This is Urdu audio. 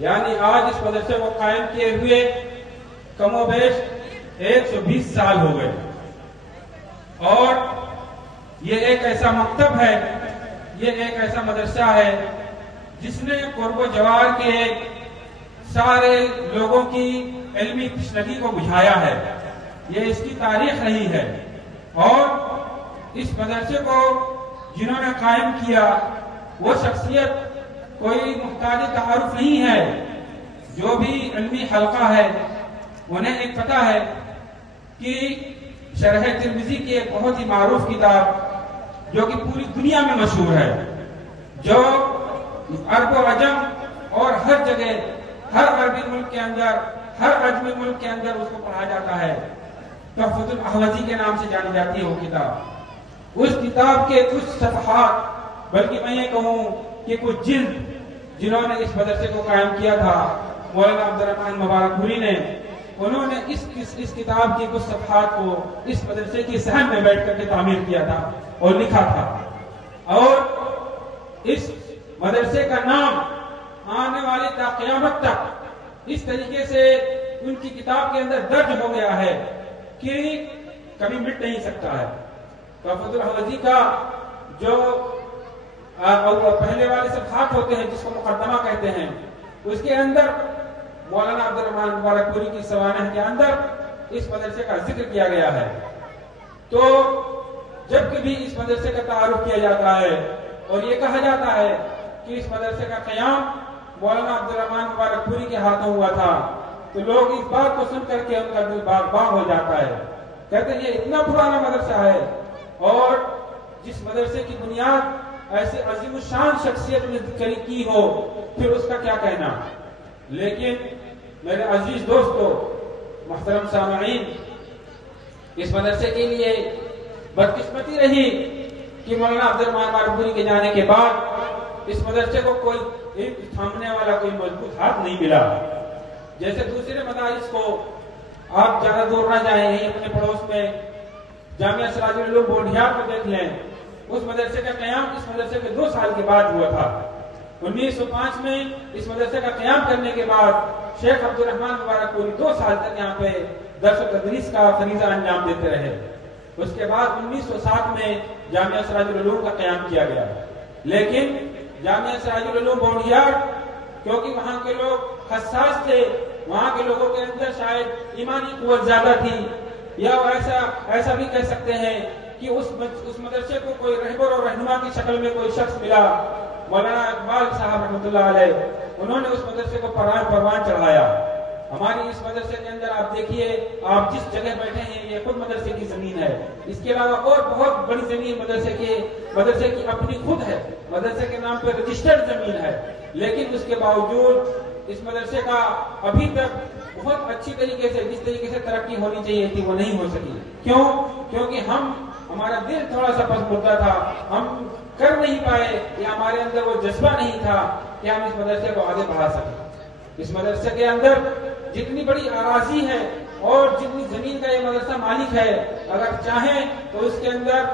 یعنی آج اس مدرسے کو قائم کیے ہوئے کم و بیش 120 سال ہو گئے، اور یہ ایک ایسا مکتب ہے، یہ ایک ایسا مدرسہ ہے جس نے قرب و جوار کے سارے لوگوں کی علمی تشنگی کو بجھایا ہے۔ یہ اس کی تاریخ رہی ہے، اور اس مدرسے کو جنہوں نے قائم کیا وہ شخصیت کوئی محتاج تعارف نہیں ہے۔ جو بھی علمی حلقہ ہے انہیں ایک پتہ ہے کہ شرح ترمذی کی ایک بہت ہی معروف کتاب جو کہ پوری دنیا میں مشہور ہے، جو عرب و عجم اور ہر جگہ، ہر عربی ملک کے اندر، ہر عجمی ملک کے اندر اس کو پڑھا جاتا ہے، تحفۃ الاحوذی کے نام سے جانی جاتی ہے وہ کتاب۔ اس کتاب کے کچھ صفحات، بلکہ میں یہ کہوں کہ کچھ جلد جنہوں نے اس مدرسے کو قائم کیا تھا، مولانا عبدالرحمن مبارک پوری نے، انہوں نے اس کتاب کی کچھ صفحات کو اس مدرسے کی صحن میں بیٹھ کر کے تعمیر کیا تھا اور لکھا تھا، اور اس مدرسے کا نام آنے والی تا قیامت تک اس طریقے سے ان کی کتاب کے اندر درج ہو گیا ہے کہ کبھی مٹ نہیں سکتا ہے۔ تحفۃ الاحوذی کا جو پہلے والے صفحات ہوتے ہیں جس کو مقدمہ کہتے ہیں، اس کے اندر مولانا عبدالرحمن مبارک پوری کی سوانح کے اندر اس مدرسے کا ذکر کیا گیا ہے۔ تو جب کبھی اس مدرسے کا تعارف کیا جاتا ہے اور یہ کہا جاتا ہے کہ اس مدرسے کا قیام مولانا عبدالرحمن مبارک پوری کے ہاتھوں ہوا تھا، تو لوگ اس بات کو سن کر کے ان کا دل باغ باغ ہو جاتا ہے، کہتے ہیں یہ اتنا پرانا مدرسہ ہے، اور جس مدرسے کی بنیاد ایسے عظیم الشان شخصیت نے کی ہو پھر اس کا کیا کہنا۔ لیکن میرے عزیز دوستو، محترم سامعین، اس مدرسے کے لیے بدقسمتی رہی کہ مولانا عبدالرحمن مبارک پوری کے جانے کے بعد اس مدرسے کو کوئی تھامنے والا کوئی مضبوط ہاتھ نہیں ملا۔ جیسے دوسرے مدارس کو آپ زیادہ دور نہ جائیں، یہیں اپنے پڑوس میں جامعہ سراج العلوم بونڈیار کو دیکھ لیں، اس مدرسے کا قیام اس مدرسے کے 2 سال کے بعد ہوا تھا۔ 1905 میں اس مدرسے کا قیام کرنے کے بعد شیخ عبدالرحمن مبارک پوری 2 سال تک یہاں پہ درس و تدریس کا فریضہ انجام دیتے رہے۔ اس کے بعد 1907 میں جامعہ سراج العلوم کا قیام کیا گیا، لیکن جامعہ سراج العلوم بونڈیار کیونکہ وہاں کے لوگ حساس تھے، وہاں کے لوگوں کے اندر شاید ایمانی قوت زیادہ تھی، یا ایسا بھی کہہ سکتے ہیں کہ اس مدرسے کو کوئی رہبر اور رہنما کی شکل میں کوئی شخص ملا، مولانا اقبال صاحب رحمۃ اللہ علیہ، انہوں نے اس مدرسے کو پروان چڑھایا۔ ہماری اس مدرسے کے اندر آپ دیکھیے، آپ جس جگہ بیٹھے ہیں یہ خود مدرسے کی زمین ہے، اس کے علاوہ اور بہت بڑی زمین مدرسے کی اپنی خود ہے، مدرسے کے نام پہ رجسٹرڈ زمین ہے، لیکن اس کے باوجود اس مدرسے کا ابھی تک بہت اچھی طریقے سے جس طریقے سے ترقی ہونی چاہیے تھی وہ نہیں ہو سکی۔ کیوں؟ کیونکہ ہمارا دل تھوڑا سا پس مردہ تھا، ہم کر نہیں پائے، یا ہمارے اندر وہ جذبہ نہیں تھا کہ ہم اس مدرسے کو آگے بڑھا سکیں۔ اس مدرسے کے اندر جتنی بڑی اراضی ہے اور جتنی زمین کا یہ مدرسہ مالک ہے، اگر چاہیں تو اس کے اندر